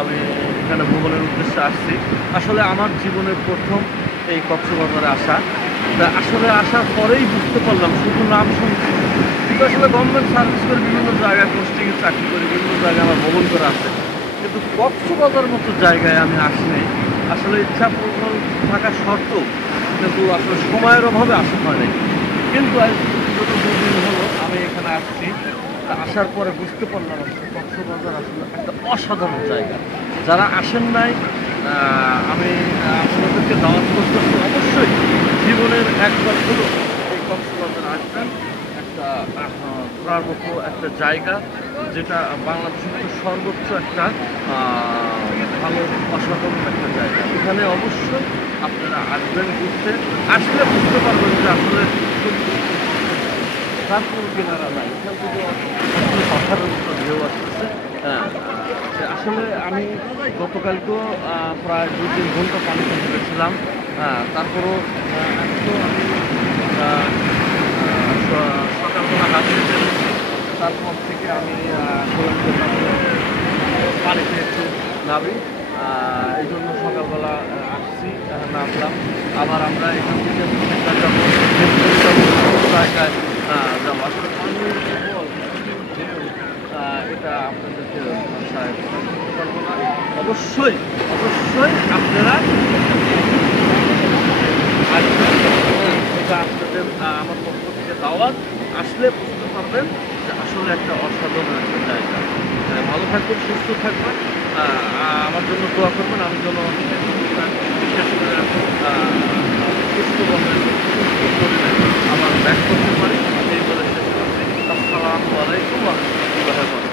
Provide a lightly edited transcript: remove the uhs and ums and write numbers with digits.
আমি এখানে ভ্রমণের উদ্দেশ্যে আসছি। আসলে আমার জীবনের প্রথম এই কক্সবাজারে আসা। তা আসলে আসার পরেই বুঝতে পারলাম, শুধু নাম শুনছি। কিন্তু আসলে গভর্নমেন্ট সার্ভিস করে বিভিন্ন জায়গায় পোস্টিংয়ে চাকরি করি, বিভিন্ন জায়গায় আমার ভ্রমণ করা আছে। কিন্তু কক্সবাজার মতো জায়গায় আমি আসিনি। আসলে ইচ্ছা পূরণ থাকা সত্ত্বেও কিন্তু আসলে সময়ের অভাবে আসা হয় নাই। কিন্তু আজ বিগত ২ দিন হলো আমি এখানে আসছি। তা আসার পরে বুঝতে পারলাম আসলে কক্সবাজার আসলে একটা অসাধারণ জায়গা। যারা আসেন নাই আমি আপনাদেরকে দাওয়াত করতেছি, অবশ্যই জীবনের একবার হলেও এই কক্সবাজার আসবেন। একটা ঘোরার মতো একটা জায়গা, যেটা বাংলাদেশের মধ্যে সর্বোচ্চ একটা ভালো অসাধারণ একটা জায়গা। এখানে অবশ্যই আপনারা আসবেন ঘুরতে। আসলে বুঝতে পারবেন যে আসলে তারপর কেনারা নাই, এখান থেকে আসলে অসাধারণ একটা ঢেউ আসতেছে। হ্যাঁ, আসলে আমি গতকালকেও প্রায় ২-৩ ঘন্টা পানিতে হেঁটেছিলাম। হ্যাঁ, তারপরও আজকেও আমি আহ, সকালবেলা হাত ধুয়ে বেরিয়েছি। তারপর থেকে আমি বললাম যে পানিতে একটু নামি। এই জন্য সকালবেলা আসছি, নামলাম। আবার আমরা এখান থেকে একটা যাবো, জায়গায় যাবো। আসলে পানির উপর ঢেউ, এটা আপনাদেরকে ভাষায় প্রকাশ করতে পারবো না। অবশ্যই অবশ্যই আপনারা আসবেন। এটা আপনাদের আমার পক্ষ থেকে দাওয়াত। আসলে বুঝতে পারবেন যে আসলে একটা অসাধারণ একটা জায়গা। ভালো থাকবেন, সুস্থ থাকবেন। আমার জন্য দোয়া করবেন, আমি যেন বিশেষ করে সুস্থভাবে সুস্থ শরীরে আবার ব্যাক করতে পারি। এই বলে শেষ করছি। আসসালামু আলাইকুম ওয়া রাহমাতুল্লাহি ওয়া বারাকাতুহু।